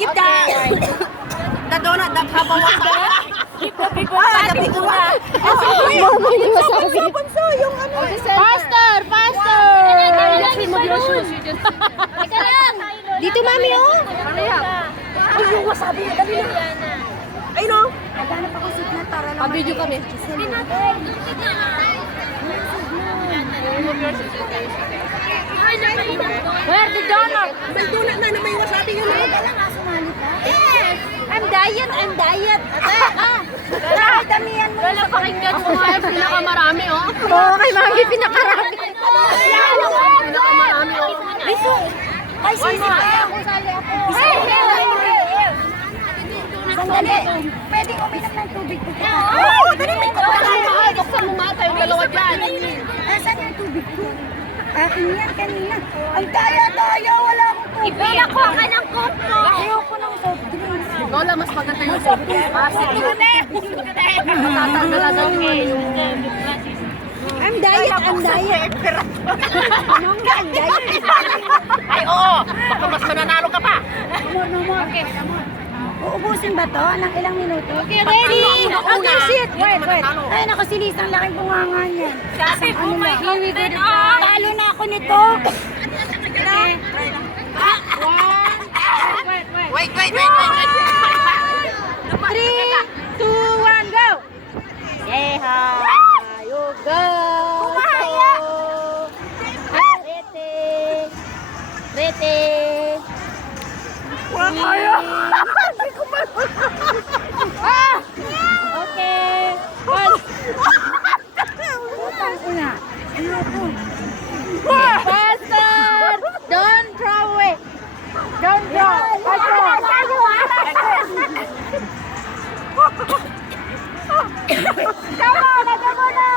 Keep the donut that have a water. Keep the big one. The big one. Mama, yung wasabi. Bunso, yung ano. Faster, faster. Teka lang. Dito, mami, oh. Ay, yung wasabi. Dali na. Ay, no. Naghanap ako signal para lang. Pa-video kami. Where the donut? May donut na may wasabi yun. Kaya nga sumali ka. Yes. I'm diet. Ay, damihan mo. Wala pakinggan mo nga yung pinakamarami, oh. Oo, kay mami pinakarami. Pinakamarami, oh. Ay, sisi pa ako. Sali ako. Sandali. Pwedeng uminom ng tubig ko. Oo, dali. May Mahal, buksan mo mata yung dalawa dyan. Asan yung tubig ko? Akin yan kanina. Ang daya-daya. Wala akong tubig. Ipinakuha ka ng cup mo. Ayoko ng soft drinks. Lola, mas maganda yung soft drinks. Matatanggal yung I'm diet. I'm diet. Anong I'm diet? Ay, oo. Baka mas mananalo ka pa. No more. Okay. Uubusin ba to? Ng ilang minuto? Okay, ready? Okay, sit. Wait. Ay, naku, silis. Ang laking bunganga niyan. Sabi ko, may open Talo na ako nito. Wait. 3, 2, 1, go! Say hi! You go! Rete! Okay! Utang ko na. Ayoko. Faster! Don't throw away! Don't throw! Come on! Lagyan mo na!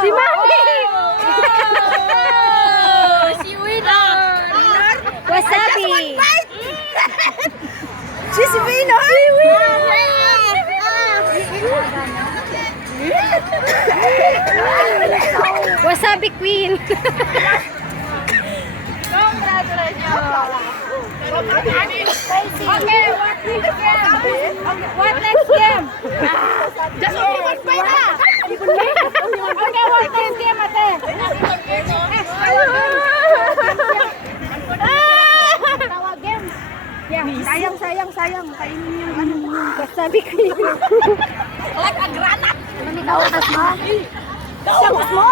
Si Mami! Si winner! Wasabi! She's winner! Wasabi Queen! Okay, what next game? Just only one fight na. Okay, what next game, ate? Tawa game. Sayang. Kainin yung ano mo. Wasabi Queen. Like a granat. Ano ni Dawakas mo? Dawakas mo?